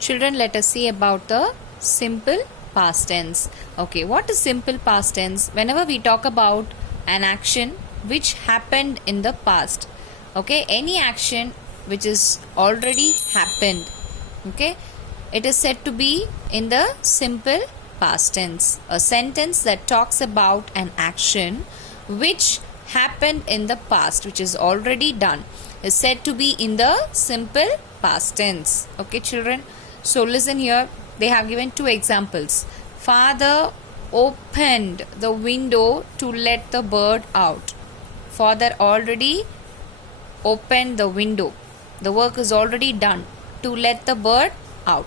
Children, let us see about the simple past tense. Okay, what is simple past tense? Whenever we talk about an action which happened in the past, okay, any action which is already happened, okay, it is said to be in the simple past tense. A sentence that talks about an action which happened in the past, which is already done, is said to be in the simple past tense. Okay, children, so listen here. They have given two examples. Father opened the window to let the bird out. Father already opened the window. The work is already done to let the bird out.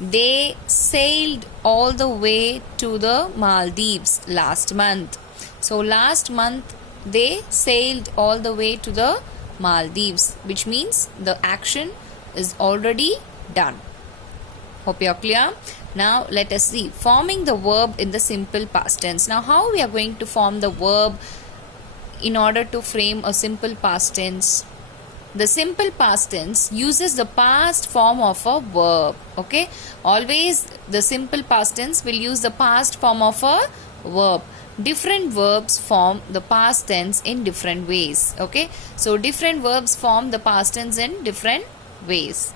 They sailed all the way to the Maldives last month. So last month they sailed all the way to the Maldives, which means the action is already done. Hope you are clear. Now let us see forming the verb in the simple past tense. Now how we are going to form the verb in order to frame a simple past tense? The simple past tense uses the past form of a verb. Okay, always the simple past tense will use the past form of a verb. Different verbs form the past tense in different ways. Okay, so different verbs form the past tense in different ways.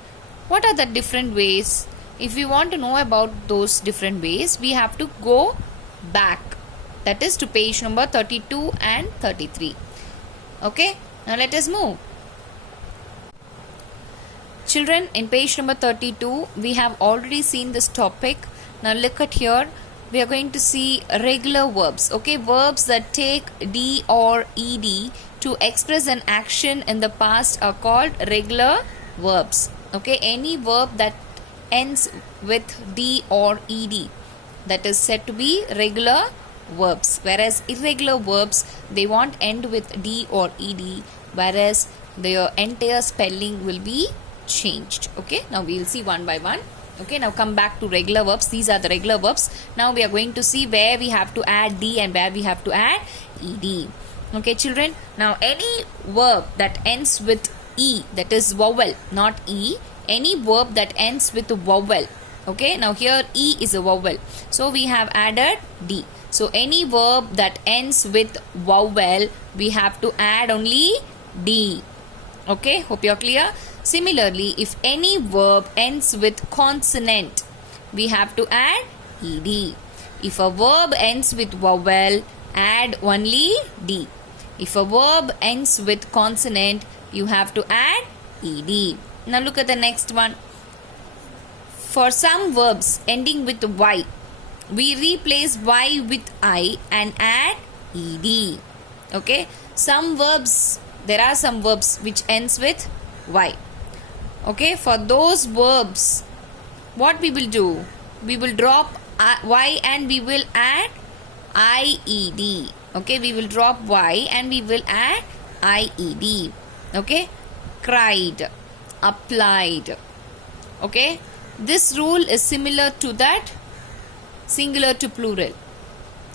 What are the different ways? If we want to know about those different ways, we have to go back, that is to page number 32 and 33. Okay, now let us move. Children, in page number 32, we have already seen this topic. Now look at here. We are going to see regular verbs. Okay, verbs that take D or ED to express an action in the past are called regular verbs. Okay, any verb that ends with D or ED, that is said to be regular verbs. Whereas irregular verbs, they won't end with D or ED, whereas their entire spelling will be changed. Okay, now we will see one by one. Okay, now come back to regular verbs. These are the regular verbs. Now we are going to see where we have to add D and where we have to add ED. Okay, children, now any verb that ends with E, that is vowel, not E, any verb that ends with a vowel. Okay, now here E is a vowel, so we have added D. So any verb that ends with vowel, we have to add only D. Okay, hope you are clear. Similarly, if any verb ends with consonant, we have to add ED. If a verb ends with vowel, add only D. If a verb ends with consonant, you have to add ED. Now look at the next one. For some verbs ending with Y, we replace Y with I and add ED. Okay, some verbs, there are some verbs which ends with Y. Okay, for those verbs, what we will do? We will drop Y and we will add IED. Okay, we will drop Y and we will add IED. Okay, cried, applied. Okay, this rule is similar to that singular to plural.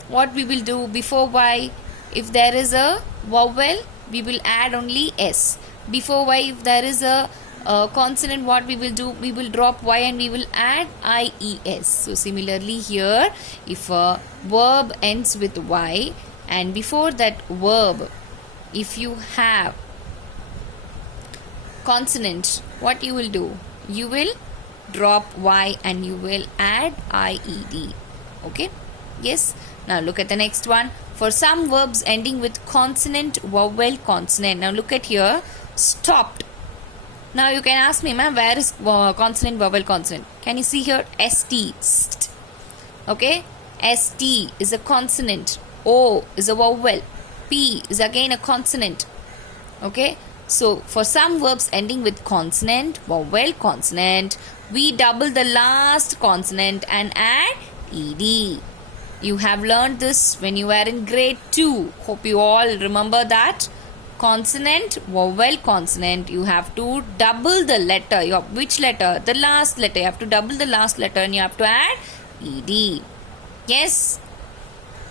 What we will do before Y, if there is a vowel, we will add only S. Before Y, if there is a consonant, what we will do? We will drop Y and we will add IES. So similarly here, if a verb ends with Y and before that verb, if you have consonant, what you will do? You will drop Y and you will add IED. Okay, yes. Now look at the next one. For some verbs ending with consonant, vowel, consonant. Now look at here, stopped. Now you can ask me, ma'am, where is consonant, vowel, consonant? Can you see here? ST, st. Okay, ST is a consonant, O is a vowel, P is again a consonant. Okay, so for some verbs ending with consonant, vowel, consonant, we double the last consonant and add ED. You have learned this when you were in grade 2. Hope you all remember that. Consonant, vowel, consonant, you have to double the letter. Which letter? The last letter. You have to double the last letter and you have to add ED. Yes?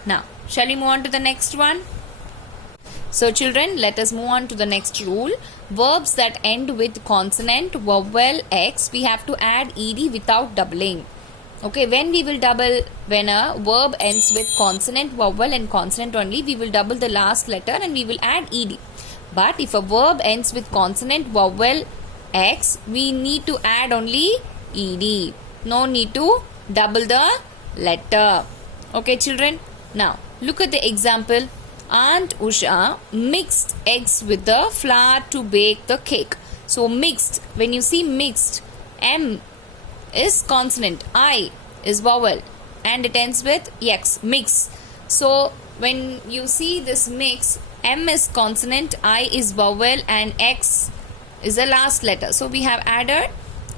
Now, shall we move on to the next one? So children, let us move on to the next rule. verbs that end with consonant, vowel, x, we have to add ed without doubling. Okay, when we will double, when a verb ends with consonant, vowel and consonant only, we will double the last letter and we will add ed. But if a verb ends with consonant, vowel, x, we need to add only ed. No need to double the letter. Okay, children. Now, look at the example. Aunt Usha mixed eggs with the flour to bake the cake. So, mixed. When you see mixed, M is consonant, I is vowel, and it ends with x, mix. So, when you see this mix, M is consonant, I is vowel, and X is the last letter. So, we have added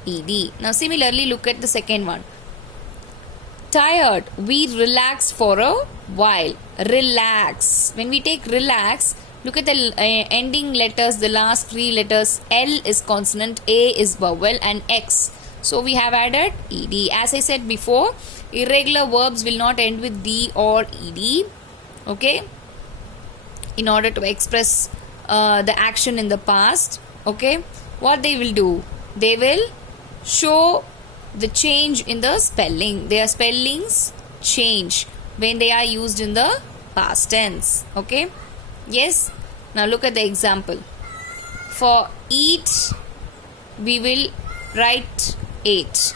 ed. Now, similarly, look at the second one. Tired, we relaxed for a while. Relax. When we take relax, look at the ending letters, the last three letters. L is consonant, A is vowel, and X. So, we have added ed. As I said before, irregular verbs will not end with d or ed. Okay, in order to express the action in the past. Okay, what they will do, they will show the change in the spelling. Their spellings change when they are used in the past tense. Okay, yes. Now look at the example. For eat, we will write ate.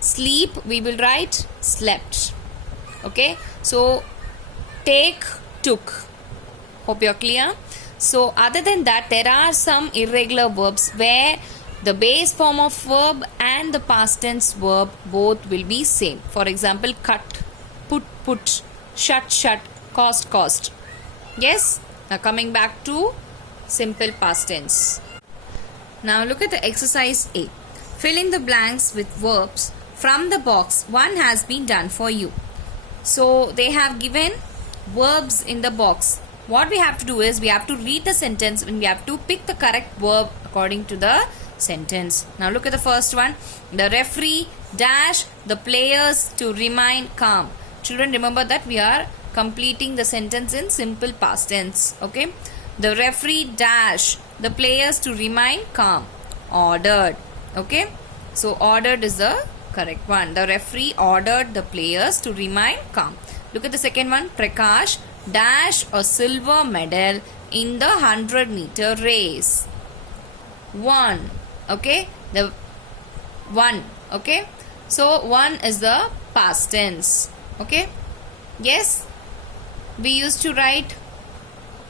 Sleep, we will write slept. Okay, so take, took. Hope you're clear. So, other than that, there are some irregular verbs where the base form of verb and the past tense verb both will be same. For example, cut, put, shut, cost. Yes? Now coming back to simple past tense. Now look at the exercise A. Fill in the blanks with verbs from the box. One has been done for you. So, they have given verbs in the box. What we have to do is we have to read the sentence and we have to pick the correct verb according to the sentence. Now look at the first one. The referee dash the players to remain calm. Children, remember that we are completing the sentence in simple past tense. Okay. The referee dash the players to remain calm. Ordered. Okay. So ordered is the correct one. The referee ordered the players to remain calm. Look at the second one. Prakash dash a silver medal in the 100-meter race. One. Okay. The one. Okay. So one is the past tense. Okay. Yes. We used to write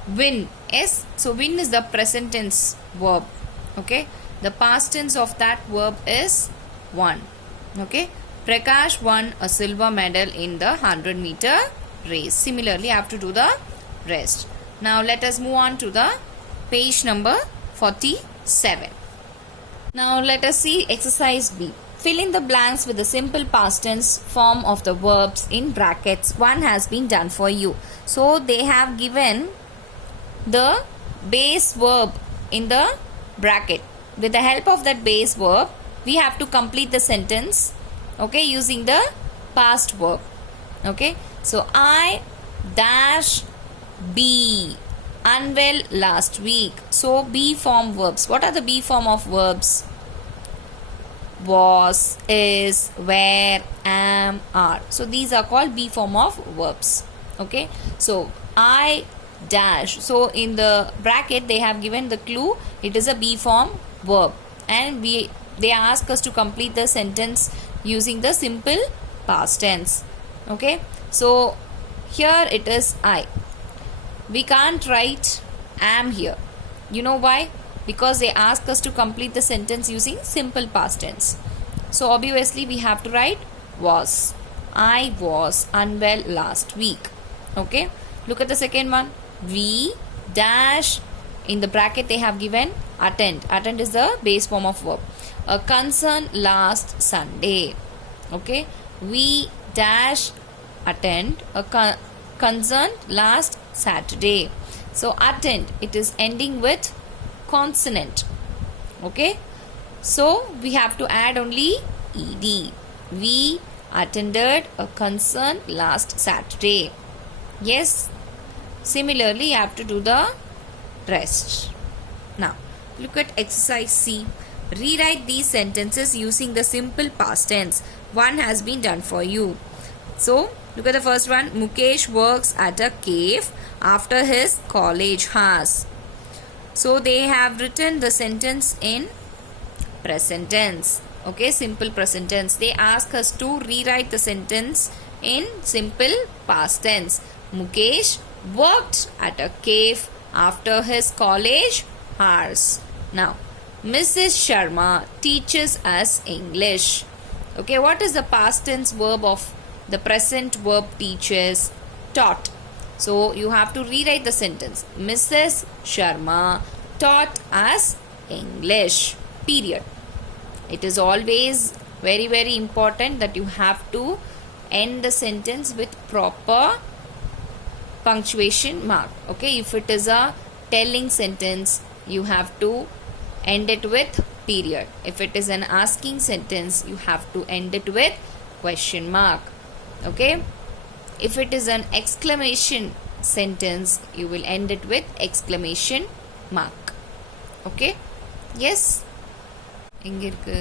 win. Yes. So win is the present tense verb. Okay. The past tense of that verb is won. Okay. Prakash won a silver medal in the 100-meter race. Similarly, I have to do the rest. Now, let us move on to the page number 47. Now, let us see exercise B. Fill in the blanks with the simple past tense form of the verbs in brackets. One has been done for you. So, they have given the base verb in the bracket. With the help of that base verb, we have to complete the sentence, okay, using the past verb. Okay, so I dash be unwell last week. So be form verbs. What are the be form of verbs? Was, is, were, am, are. So these are called be form of verbs. Okay, so I dash. So in the bracket they have given the clue. It is a be form verb, and they ask us to complete the sentence using the simple past tense. Okay, so here it is I. We can't write am here. You know why? Because they ask us to complete the sentence using simple past tense. So obviously we have to write was. I was unwell last week. Okay, look at the second one. We dash. In the bracket they have given attend. Attend is the base form of verb. A concern last Sunday. Okay, we dash attend a concern last Saturday. So attend, it is ending with consonant. Okay, so we have to add only ed. We attended a concern last Saturday. Yes, similarly you have to do the rest. Now Look at exercise C. Rewrite these sentences using the simple past tense. One has been done for you. So, look at the first one. Mukesh works at a cave after his college hours. So, they have written the sentence in present tense. Okay, simple present tense. They ask us to rewrite the sentence in simple past tense. Mukesh worked at a cave after his college hours. Now, Mrs. Sharma teaches us English. Okay, what is the past tense verb of the present verb teaches? Taught. So, you have to rewrite the sentence. Mrs. Sharma taught us English. Period. It is always very important that you have to end the sentence with proper punctuation mark. Okay, if it is a telling sentence, you have to end it with period. If it is an asking sentence, you have to end it with question mark. Okay, if it is an exclamation sentence, you will end it with exclamation mark. Okay, yes. எங்க இருக்கு?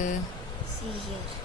See here.